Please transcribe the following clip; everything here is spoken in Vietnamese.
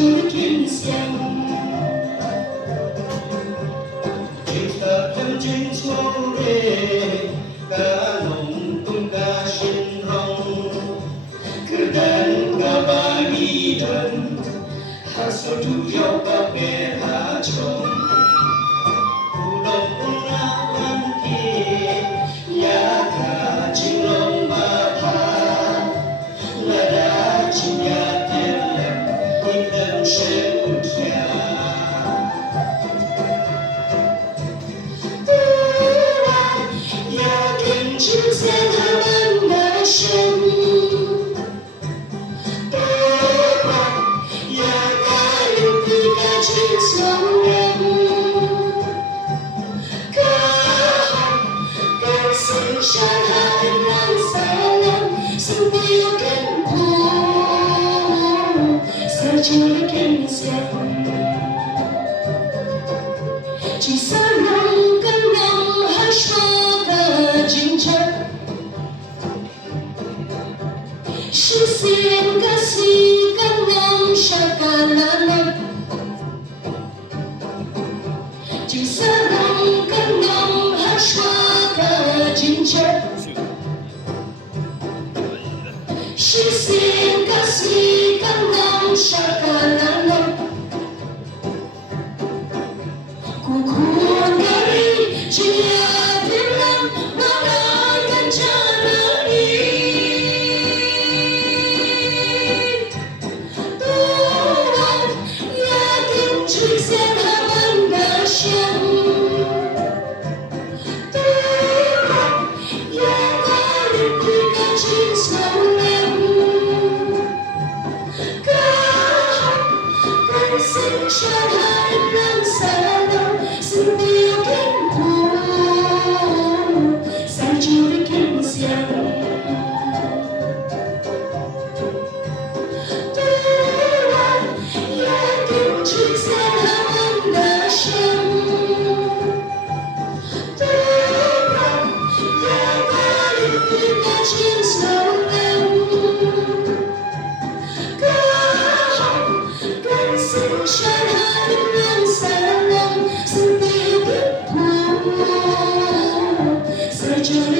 的天香。Kita kencing sore, kanong tung kasinrong, kedan kabagidan, hasil tujuh kaperhacong, udong unawan ki, ya kacilong bapa, lada cinya tiap, ikan semutia.出现他们的身，不管也该有一个轻松人，可好跟随上海人撒浪，心底有根苦，色就的更香，其实人跟人还说个精诚。实现kasih kanyang syakalanan Jisarang kanyang haswa kajinca实现kasih kanyang syakalanan Kukuhan dari jia tilang Managan jalani出现他们的香，对吧？也带领一个轻松人，刚好跟随上海人撒浪，心底有根苦，塞住的更香。出现他们的声，对吧？也带领一个轻松人，刚好跟随上海人撒浪，心底有根苦，塞住了。